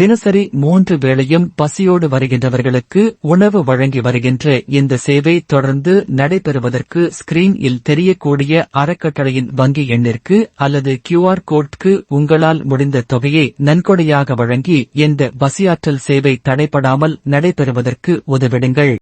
தினசரி 3 வேளையும் பசியோடு வருகின்றவர்களுக்கு உணவு வழங்கி வருகின்ற இந்த சேவை தொடர்ந்து நடைபெறுவதற்கு ஸ்கிரீன் இல் தெரியக்கூடிய அறக்கட்டளையின் வங்கி எண்ணிற்கு அல்லது QR கோட்க்கு உங்களால் முடிந்த தொகையை நன்கொடையாக வழங்கி இந்த பசியாற்றல் சேவை தடைபடாமல் நடைபெறுவதற்கு உதவிடுங்கள்.